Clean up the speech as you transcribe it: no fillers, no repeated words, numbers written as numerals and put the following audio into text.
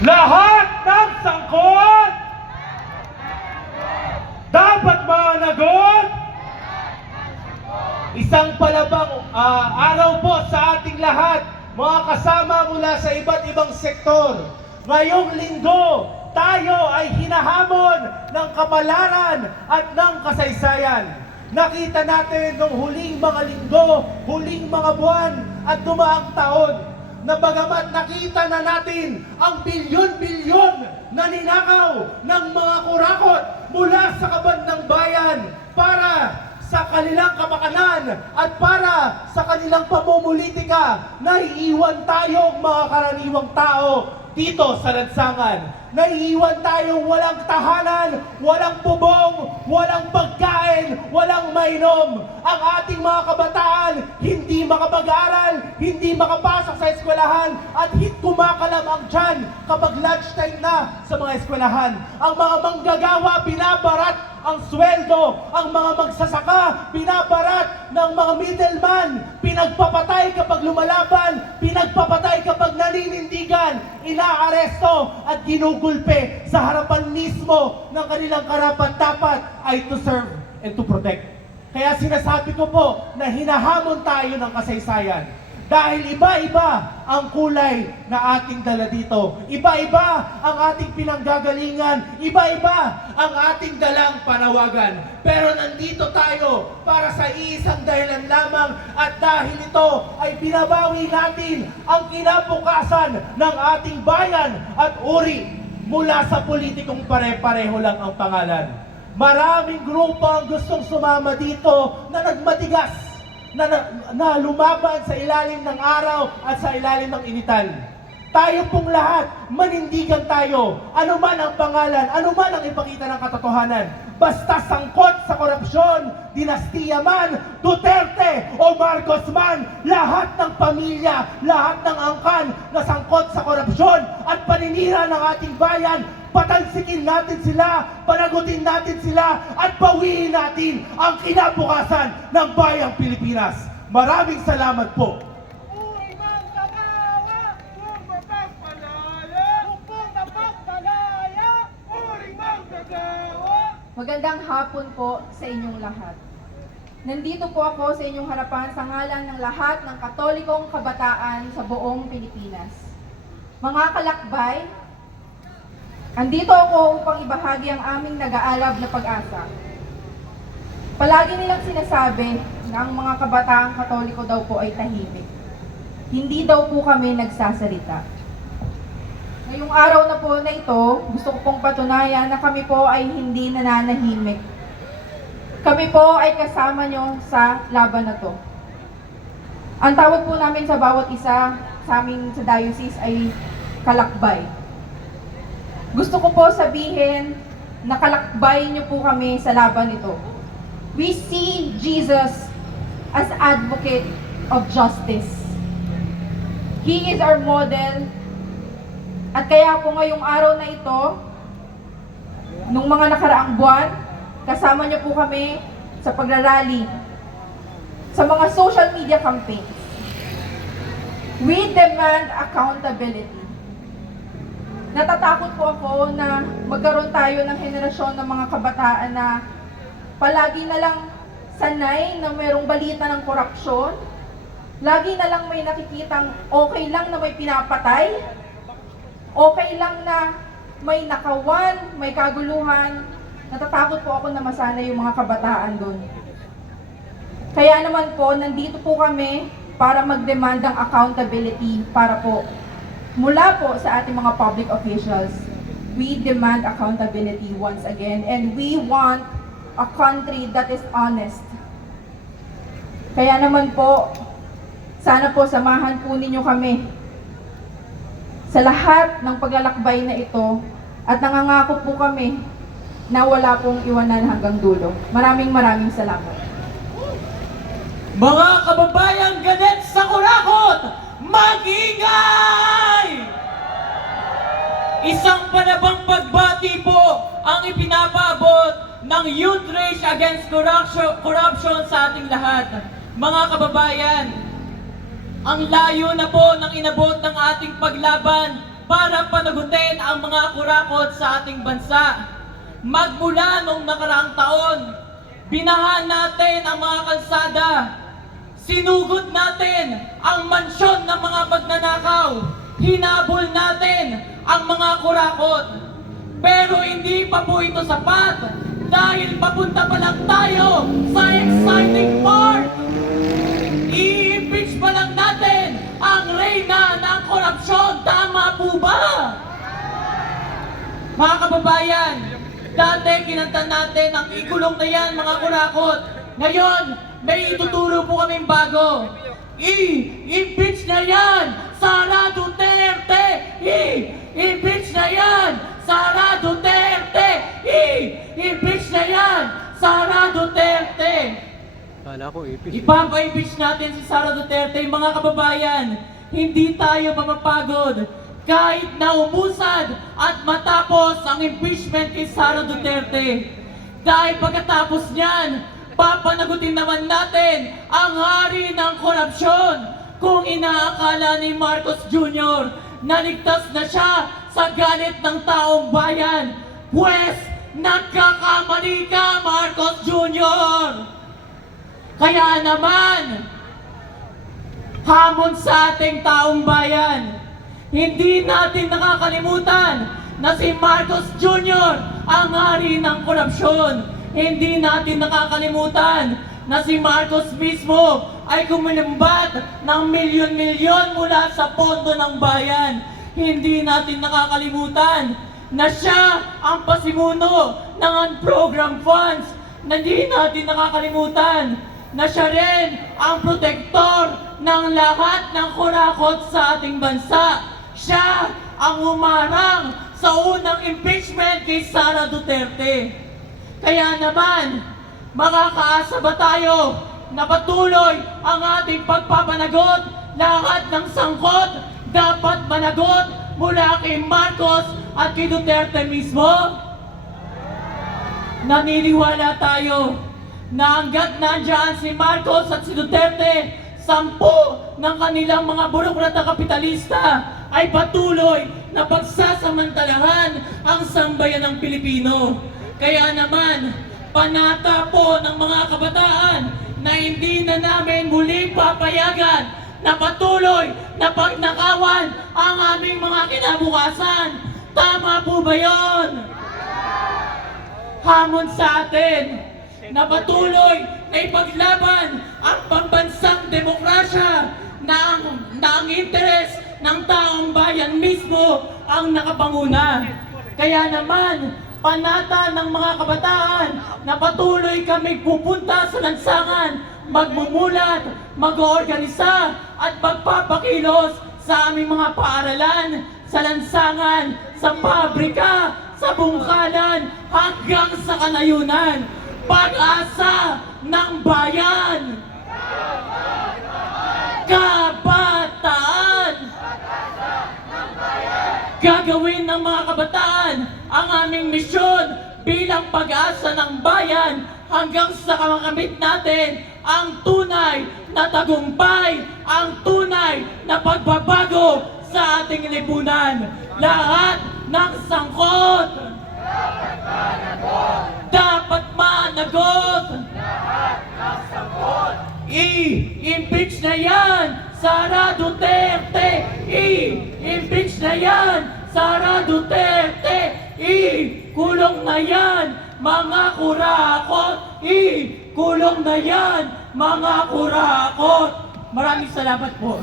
Lahat ng sangkot dapat managot. Isang palabang araw po sa ating lahat, mga kasama mula sa iba't ibang sektor. Ngayong linggo, tayo ay hinahamon ng kapalaran at ng kasaysayan. Nakita natin nung huling mga linggo, huling mga buwan at dumaang taon, na bagamat nakita na natin ang bilyon-bilyon na ninakaw ng mga kurakot mula sa kabandang bayan para sa kanilang kapakanan at para sa kanilang pamumulitika, naiiwan tayong mga karaniwang tao dito sa lansangan. Naiiwan tayong walang tahanan, walang bubong, walang pagkain, walang mainom. Ang ating mga kabataan hindi makapag-aral, hindi makapasok sa eskwelahan at kumakalam ang tiyan kapag lunchtime na sa mga eskwelahan. Ang mga manggagawa binabarat ang sweldo, ang mga magsasaka binabarat ng mga middleman, pinagpapatay kapag lumalaban, pinagpapatay kapag naninindigan, inaaresto at ginugulpe sa harapan mismo ng kanilang karapat-dapat ay to serve and to protect. Kaya sinasabi ko po na hinahamon tayo ng kasaysayan. Dahil iba-iba ang kulay na ating dala dito. Iba-iba ang ating pinanggagalingan. Iba-iba ang ating dalang panawagan. Pero nandito tayo para sa iisang dahilan lamang, at dahil ito ay binabawi natin ang kinabukasan ng ating bayan at uri mula sa politikong pare-pareho lang ang pangalan. Maraming grupo ang gustong sumama dito na nagmatigas, na lumaban sa ilalim ng araw at sa ilalim ng initan. Tayo pong lahat, manindigan tayo. Ano man ang pangalan, ano man ang ipakita ng katotohanan. Basta sangkot sa korupsyon, dinastiya man, Duterte o Marcos man, lahat ng pamilya, lahat ng angkan na sangkot sa korupsyon at paninira ng ating bayan, patalsikin natin sila, panagutin natin sila, at bawiin natin ang kinabukasan ng bayang Pilipinas. Maraming salamat po. Magandang hapon po sa inyong lahat. Nandito po ako sa inyong harapan sa ngalan ng lahat ng Katolikong kabataan sa buong Pilipinas. Mga kalakbay, andito ako upang ibahagi ang aming nag-aalab na pag-asa. Palagi nilang sinasabi na ang mga kabataang Katoliko daw po ay tahimik. Hindi daw po kami nagsasalita. Ngayong araw na po na ito, gusto ko pong patunayan na kami po ay hindi nananahimik. Kami po ay kasama nyo sa laban na to. Ang tawag po namin sa bawat isa sa aming sa diocese ay kalakbay. Gusto ko po sabihin na kalakbay nyo po kami sa laban ito. We see Jesus as advocate of justice. He is our model. At kaya po ngayong araw na ito, nung mga nakaraang buwan, kasama niyo po kami sa pagrarally, sa mga social media campaigns. We demand accountability. Natatakot po ako na magkaroon tayo ng henerasyon ng mga kabataan na palagi na lang sanay na mayroong balita ng korupsyon, lagi na lang may nakikitang okay lang na may pinapatay, okay lang na may nakawan, may kaguluhan. Natatakot po ako na masanay yung mga kabataan doon. Kaya naman po, nandito po kami para mag-demand ng accountability para po mula po sa ating mga public officials. We demand accountability once again, and we want a country that is honest. Kaya naman po, sana po samahan po ninyo kami sa lahat ng paglalakbay na ito, at nangangako po kami na wala pong iwanan hanggang dulo. Maraming salamat. Mga kababayang ganet sa kurakot, mag-ingay! Isang panabang pagbati po ang ipinapaabot ng Youth Rage Against Corruption sa ating lahat. Mga kababayan, ang layo na po ng inabot ng ating paglaban para panagutin ang mga kurakot sa ating bansa. Magmula noong nakaraang taon, binahan natin ang mga kalsada, sinugod natin ang mansyon ng mga magnanakaw, hinabol natin ang mga kurakot. Pero hindi pa po ito sapat dahil papunta pa lang tayo sa exciting part. I-impeach pa lang natin ang reyna ng korupsyon. Tama po ba? Mga kababayan, dati kinanta natin ang ikulong na yan, mga kurakot. Ngayon, may ituturo po kaming bago. I-impeach na yan, Sara Duterte! I-impeach na yan, Sara Duterte! I-impeach na yan, Sara Duterte! Kala ko ipis. Ipapa-impeach natin si Sara Duterte. Mga kababayan, hindi tayo mapapagod kahit naumusad at matapos ang impeachment kay Sara Duterte. Dahil pagkatapos niyan, papanagutin naman natin ang hari ng korupsyon. Kung inaakala ni Marcos Jr. na ligtas na siya sa galit ng taong bayan, pues nagkakamali ka, Marcos Jr. Kaya naman, hamon sa ating taong bayan, hindi natin nakakalimutan na si Marcos Jr. ang hari ng korupsyon. Hindi natin nakakalimutan na si Marcos mismo ay kumilimbat ng milyon-milyon mula sa pondo ng bayan. Hindi natin nakakalimutan na siya ang pasimuno ng unprogrammed funds. Hindi natin nakakalimutan na siya rin ang protektor ng lahat ng kurakot sa ating bansa. Siya ang humarang sa unang impeachment kay Sara Duterte. Kaya naman, makakaasa ba tayo na patuloy ang ating pagpapanagot? Lahat ng sangkot dapat managot mula kay Marcos at kay Duterte mismo? Naniniwala tayo na hanggat nandyan si Marcos at si Duterte, 10 ng kanilang mga burokrata kapitalista ay patuloy na pagsasamantalahan ang sambayan ng Pilipino. Kaya naman, panata po ng mga kabataan na hindi na namin muling papayagan na patuloy na pagnakawan ang aming mga kinabukasan. Tama po ba yun? Hamon sa atin na patuloy na ipaglaban ang pambansang demokrasya na ang interes ng taong bayan mismo ang nakapanguna. Kaya naman, panata ng mga kabataan na patuloy kami pupunta sa lansangan, magmumulat, mag-oorganisa at magpapakilos sa aming mga paaralan, sa lansangan, sa pabrika, sa bungkalan, hanggang sa kanayunan. Pag-asa ng bayan! Kabataan! Gagawin ng mga kabataan ang aming misyon bilang pag-asa ng bayan hanggang sa makamit natin ang tunay na tagumpay, ang tunay na pagbabago sa ating lipunan. Lahat ng sangkot dapat managot. I-impeach na yan, Sara Duterte! I-impeach na yan, Sara Duterte! I-kulong na yan, mga kurakot! I-kulong na yan, mga kurakot! Maraming salamat po.